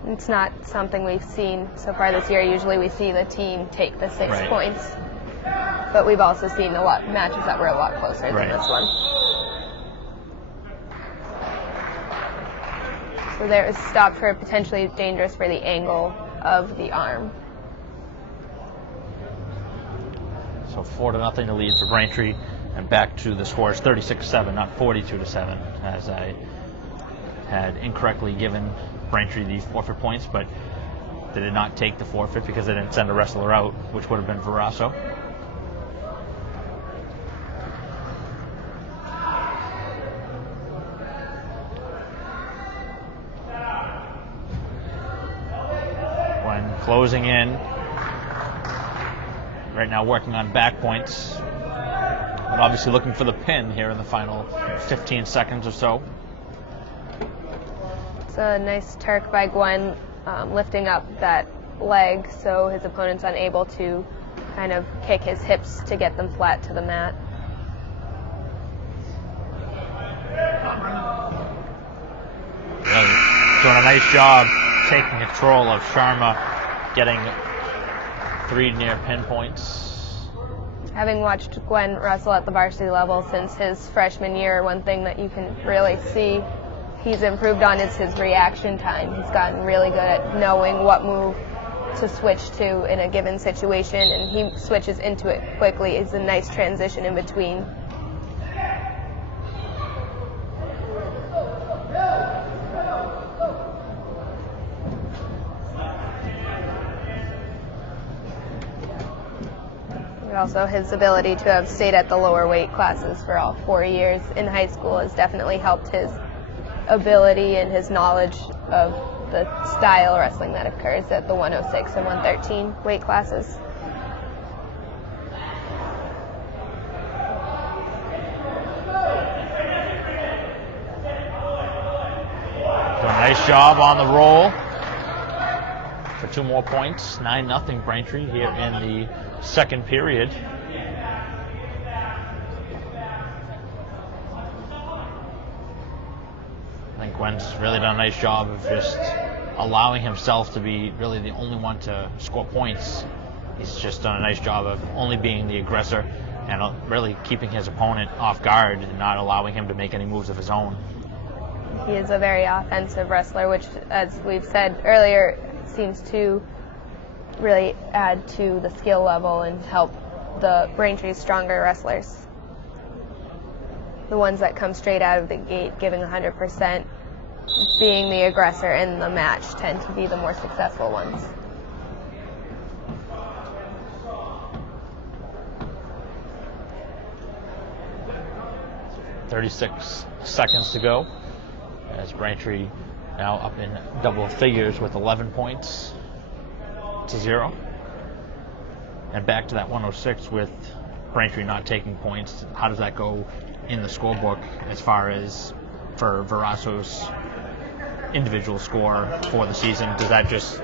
It's not something we've seen so far this year. Usually we see the team take the 6 points, but we've also seen a lot matches that were a lot closer than this one. So there is stop for potentially dangerous for the angle of the arm. So 4-0 to lead for Braintree, and back to the scores 36-7, not 42-7, as I had incorrectly given Braintree the forfeit points, but they did not take the forfeit because they didn't send a wrestler out, which would have been Verasso. When closing in, right now working on back points, but obviously looking for the pin here in the final 15 seconds or so. It's a nice Turk by Gwen, lifting up that leg so his opponent's unable to kind of kick his hips to get them flat to the mat. Really doing a nice job taking control of Sharma, getting 3 near pin points. Having watched Gwen wrestle at the varsity level since his freshman year, one thing that you can really see he's improved on is his reaction time. He's gotten really good at knowing what move to switch to in a given situation, and he switches into it quickly. It's a nice transition in between. Also, his ability to have stayed at the lower weight classes for all 4 years in high school has definitely helped his ability and his knowledge of the style wrestling that occurs at the 106 and 113 weight classes. So a nice job on the roll for 2 more points. 9-0 Braintree here in the second period. I think Gwen's really done a nice job of just allowing himself to be really the only one to score points. He's just done a nice job of only being the aggressor and really keeping his opponent off guard and not allowing him to make any moves of his own. He is a very offensive wrestler, which, as we've said earlier, seems to really add to the skill level and help the Braintree's stronger wrestlers. The ones that come straight out of the gate giving 100%, being the aggressor in the match, tend to be the more successful ones. .36 seconds to go as Braintree now up in double figures with 11 points to 0. And back to that 106 with Braintree not taking points. How does that go in the scorebook as far as for Verasso's individual score for the season? Does that just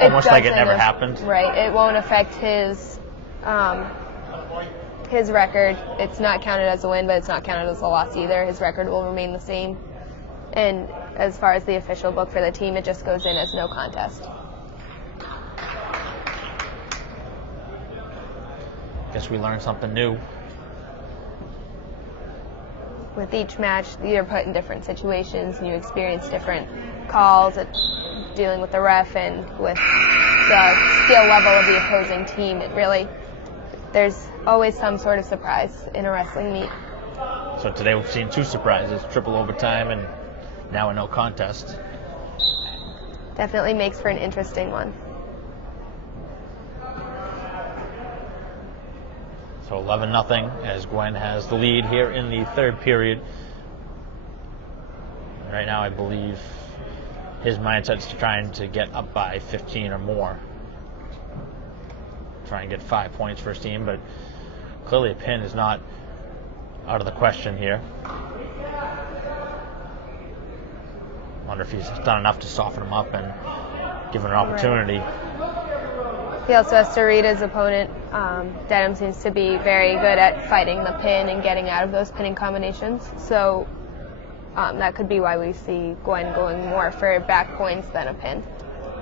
almost like it never happened? Right. It won't affect his record. It's not counted as a win, but it's not counted as a loss either. His record will remain the same. And as far as the official book for the team, it just goes in as no contest. Guess we learned something new. With each match, you're put in different situations and you experience different calls at dealing with the ref and with the skill level of the opposing team. It really there's always some sort of surprise in a wrestling meet. So today we've seen 2 surprises, triple overtime and now a no contest. Definitely makes for an interesting one. So 11-0 as Gwen has the lead here in the 3rd period. Right now I believe his mindset's trying to get up by 15 or more. Try and get 5 points for his team, but clearly a pin is not out of the question here. Wonder if he's done enough to soften him up and give him an opportunity. He also has to read his opponent. Dedham seems to be very good at fighting the pin and getting out of those pinning combinations. So that could be why we see Gwen going more for back points than a pin,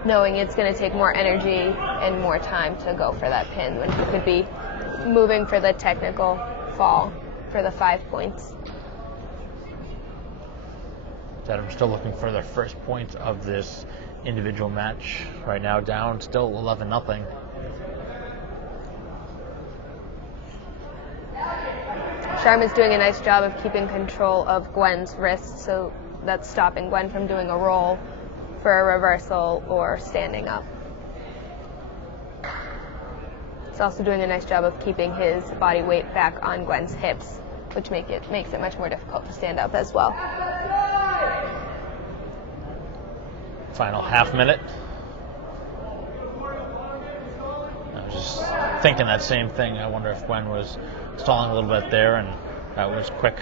knowing it's going to take more energy and more time to go for that pin when he could be moving for the technical fall for the 5 points. Dedham still looking for their first point of this individual match. Right now down still 11-0. Sharma's doing a nice job of keeping control of Gwen's wrist, so that's stopping Gwen from doing a roll for a reversal or standing up. He's also doing a nice job of keeping his body weight back on Gwen's hips, which makes it much more difficult to stand up as well. Final half minute. I was just thinking that same thing. I wonder if Gwen was stalling a little bit there, and that was quick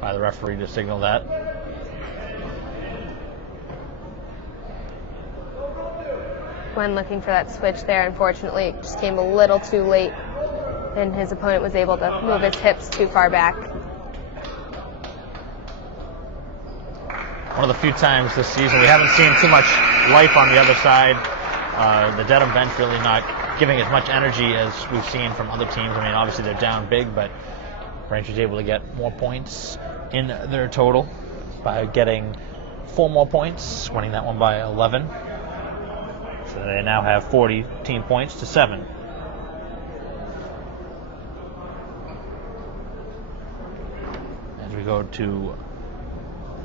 by the referee to signal that. Gwen looking for that switch there. Unfortunately, it just came a little too late, and his opponent was able to move his hips too far back. One of the few times this season we haven't seen too much life on the other side. The Dedham bench really not giving as much energy as we've seen from other teams. I mean, obviously they're down big, but Braintree's able to get more points in their total by getting 4 more points, winning that one by 11. So they now have 40 team points to 7. As we go to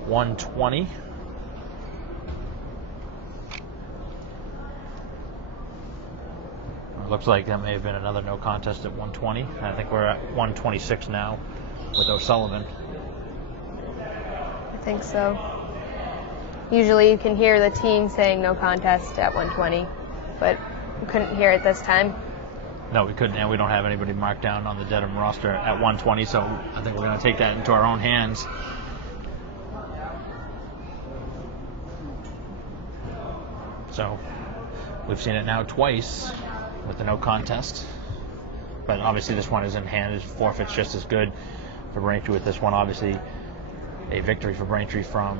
120. It looks like that may have been another no contest at 120. I think we're at 126 now with O'Sullivan. I think so. Usually you can hear the team saying no contest at 120, but we couldn't hear it this time. No, we couldn't, and we don't have anybody marked down on the Dedham roster at 120, so I think we're going to take that into our own hands. So we've seen it now twice with the no contest, but obviously this one is in hand. His forfeit's just as good for Braintree with this one. Obviously a victory for Braintree from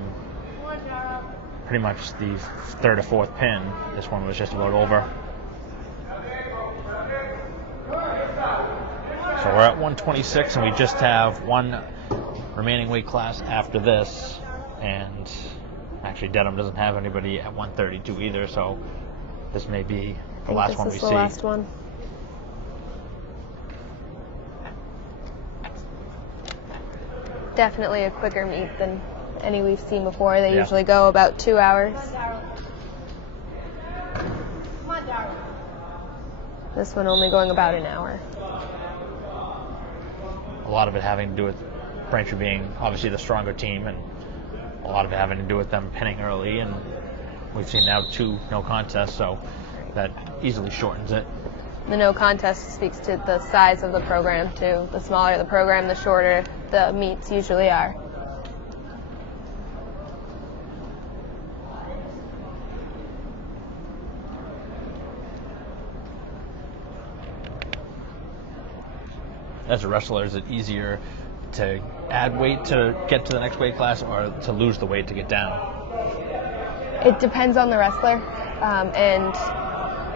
pretty much the 3rd or 4th pin. This one was just about over. So we're at 126, and we just have one remaining weight class after this, and actually Dedham doesn't have anybody at 132 either, so this may be the last one we see. This is the last one. Definitely a quicker meet than any we've seen before. They usually go about 2 hours. This one only going about an hour. A lot of it having to do with Braintree being obviously the stronger team, and a lot of it having to do with them pinning early, and we've seen now 2 no contests, so that easily shortens it. The no contest speaks to the size of the program too. The smaller the program, the shorter the meets usually are. As a wrestler, is it easier to add weight to get to the next weight class, or to lose the weight to get down? It depends on the wrestler and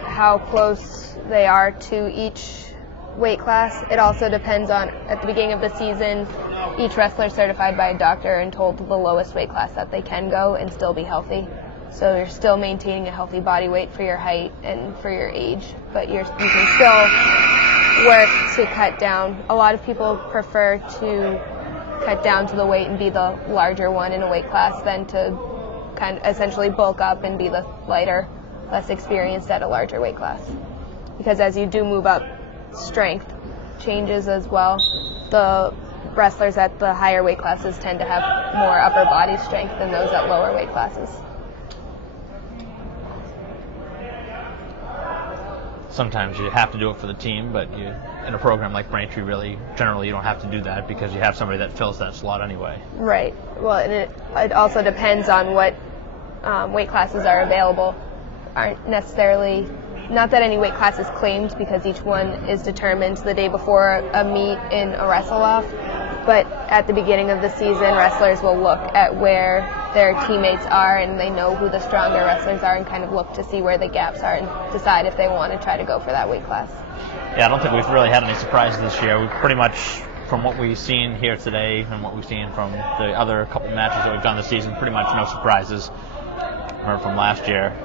how close they are to each weight class. It also depends on, at the beginning of the season, each wrestler is certified by a doctor and told the lowest weight class that they can go and still be healthy. So you're still maintaining a healthy body weight for your height and for your age, but you can still work to cut down. A lot of people prefer to cut down to the weight and be the larger one in a weight class than to kind of essentially bulk up and be the lighter, less experienced at a larger weight class. Because as you do move up, strength changes as well. The wrestlers at the higher weight classes tend to have more upper body strength than those at lower weight classes. Sometimes you have to do it for the team, but in a program like Braintree, really, generally you don't have to do that because you have somebody that fills that slot anyway. Right. Well, and it also depends on what weight classes are available. Aren't necessarily, not that any weight class is claimed because each one is determined the day before a meet in a wrestle-off, but at the beginning of the season, wrestlers will look at where their teammates are and they know who the stronger wrestlers are and kind of look to see where the gaps are and decide if they want to try to go for that weight class. Yeah, I don't think we've really had any surprises this year. We've pretty much, from what we've seen here today and what we've seen from the other couple matches that we've done this season, pretty much no surprises. Or from last year,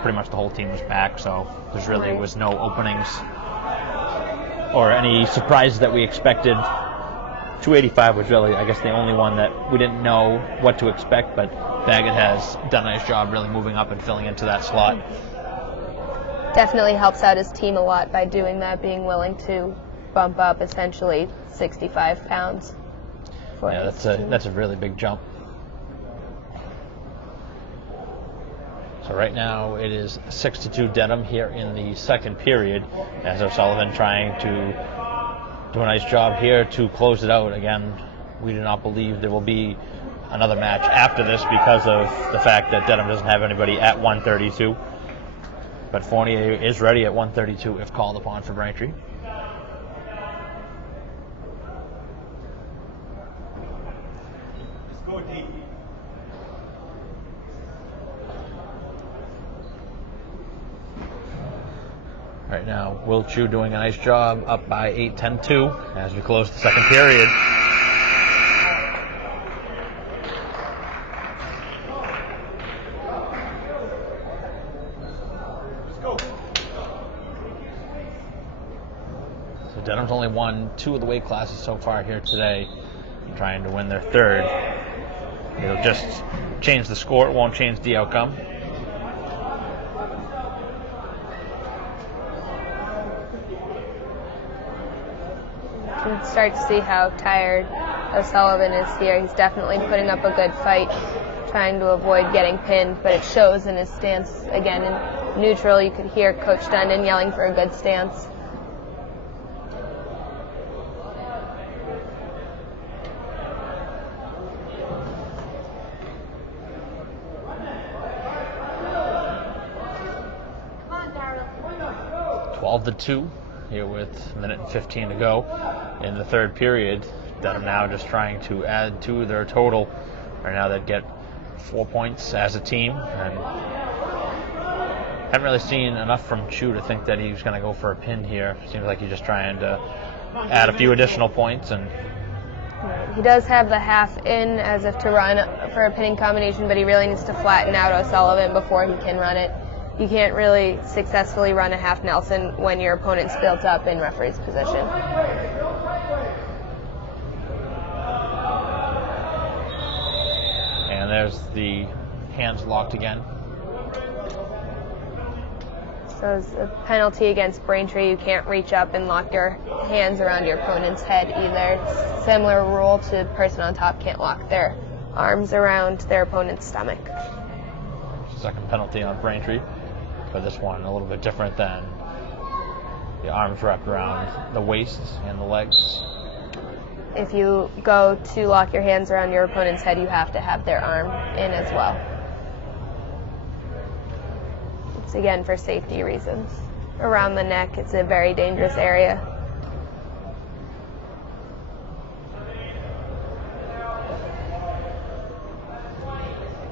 pretty much the whole team was back, so there really was no openings or any surprises that we expected. 285 was really, I guess, the only one that we didn't know what to expect, but Baggett has done a nice job really moving up and filling into that slot. Definitely helps out his team a lot by doing that, being willing to bump up essentially 65 pounds. Yeah, that's a really big jump. So right now it is 6-2 Dedham here in the second period, as O'Sullivan trying to do a nice job here to close it out. Again, we do not believe there will be another match after this because of the fact that Dedham doesn't have anybody at 132. But Fournier is ready at 132 if called upon for Braintree. Right now, Will Chu doing a nice job, up by 8-10-2 as we close the second period. So Dedham's only won 2 of the weight classes so far here today, trying to win their third. It'll just change the score, it won't change the outcome. You can start to see how tired O'Sullivan is here. He's definitely putting up a good fight, trying to avoid getting pinned, but it shows in his stance. Again, in neutral, you could hear Coach Dundon yelling for a good stance. Come on, Darryl. 12-2 here with a minute and 15 to go in the third period. Dedham now just trying to add to their total. Right now they'd get 4 points as a team, and haven't really seen enough from Chu to think that he's going to go for a pin here. Seems like he's just trying to add a few additional points. And He does have the half in as if to run for a pinning combination, but he really needs to flatten out O'Sullivan before he can run it. You can't really successfully run a half Nelson when your opponent's built up in referee's position. And there's the hands locked again. So it's a penalty against Braintree. You can't reach up and lock your hands around your opponent's head either. Similar rule to person on top can't lock their arms around their opponent's stomach. Second penalty on Braintree, but this one a little bit different than the arms wrapped around the waist and the legs. If you go to lock your hands around your opponent's head, you have to have their arm in as well. It's again for safety reasons. Around the neck, it's a very dangerous area.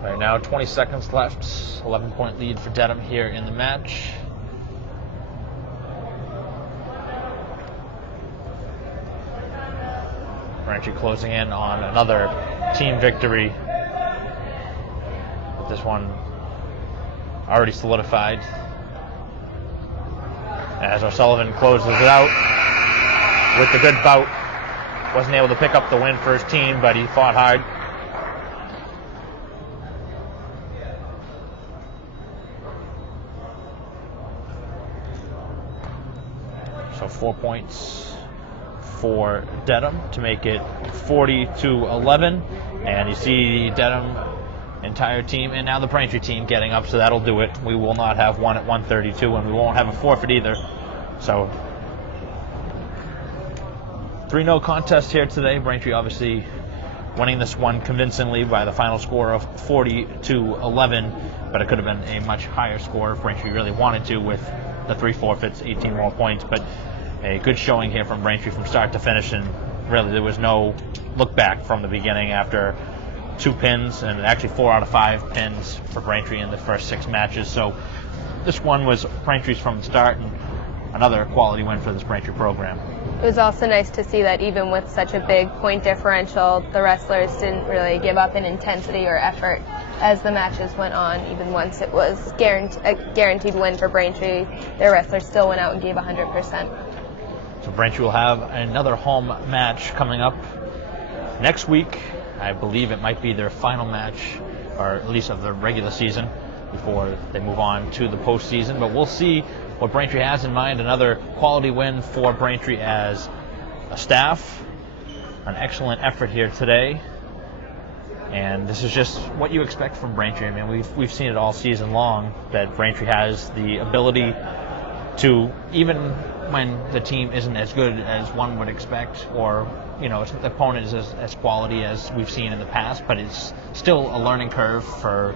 Right now, 20 seconds left. 11-point lead for Dedham here in the match. Braintree closing in on another team victory. But this one already solidified. As O'Sullivan closes it out with the good bout. Wasn't able to pick up the win for his team, but he fought hard. So 4 points for Dedham to make it 40-11. And you see Dedham entire team and now the Braintree team getting up, so that'll do it. We will not have one at 132, and we won't have a forfeit either. So 3-0 contest here today. Braintree obviously winning this one convincingly by the final score of 40-11, but it could have been a much higher score if Braintree really wanted to, with the 3 forfeits, 18 more points. But a good showing here from Braintree from start to finish, and really there was no look back from the beginning after 2 pins, and actually 4 out of 5 pins for Braintree in the first 6 matches. So this one was Braintree's from the start, and another quality win for this Braintree program. It was also nice to see that even with such a big point differential, the wrestlers didn't really give up in intensity or effort as the matches went on. Even once it was a guaranteed win for Braintree, their wrestlers still went out and gave 100%. So Braintree will have another home match coming up next week. I believe it might be their final match, or at least of the regular season, before they move on to the postseason. But we'll see what Braintree has in mind. Another quality win for Braintree as a staff. An excellent effort here today. And this is just what you expect from Braintree. I mean, we've seen it all season long, that Braintree has the ability to, even when the team isn't as good as one would expect, or the opponent is as quality as we've seen in the past, but it's still a learning curve for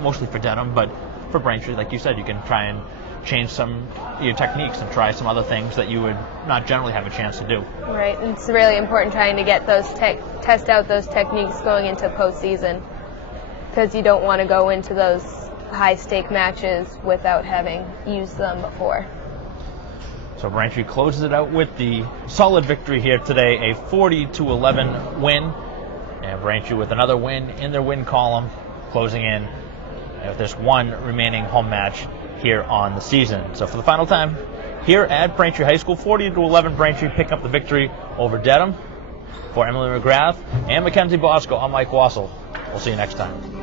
mostly for Dedham, but for Braintree, like you said, you can try and change some of your techniques and try some other things that you would not generally have a chance to do. Right, and it's really important trying to get those test out those techniques going into postseason, because you don't want to go into those high-stake matches without having used them before. So Braintree closes it out with the solid victory here today, a 40-11 win, and Braintree with another win in their win column, closing in with this one remaining home match here on the season. So for the final time here at Braintree High School, 40-11, Braintree picking up the victory over Dedham. For Emily McGrath and Mackenzie Bosco, I'm Mike Wassel. We'll see you next time.